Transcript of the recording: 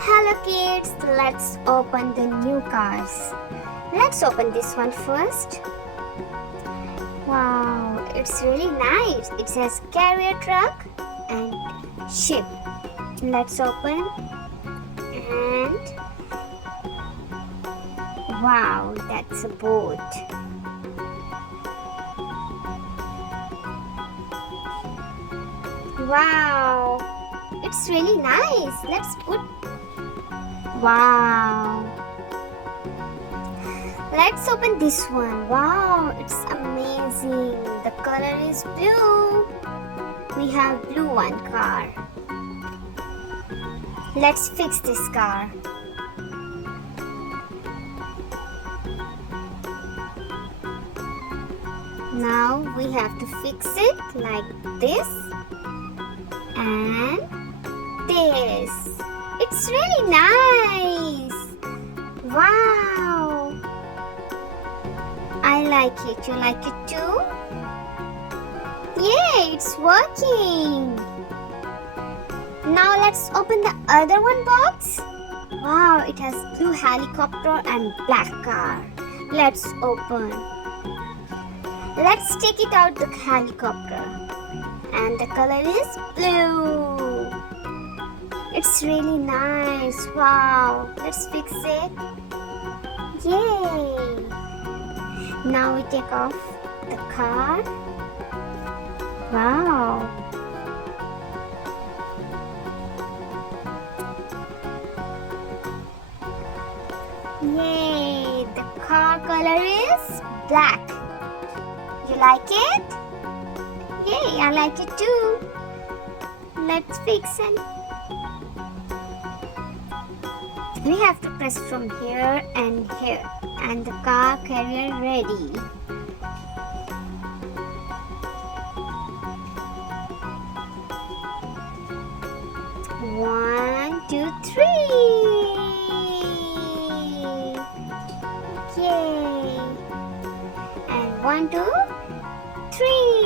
Hello kids, let's open the new cars. Let's open this one first. Wow, it's really nice. It says carrier truck and ship. Let's open and wow, that's a boat. Wow, it's really nice. Let's put wow. Let's open this one. Wow, it's amazing. The color is blue. We have blue one car. Let's fix this car. Now we have to fix it like this and this. It's really nice. Wow. I like it. You like it too? Yay, it's working. Now let's open the other one box. Wow, it has blue helicopter and black car. Let's open. Let's take it out the helicopter. And the color is blue. It's really nice. Wow. Let's fix it. Yay. Now we take off the car. Wow. Yay. The car color is black. You like it? Yay, I like it too. Let's fix it. We have to press from here and here and the car carrier ready. One, two, three. Yay. And one, two, three.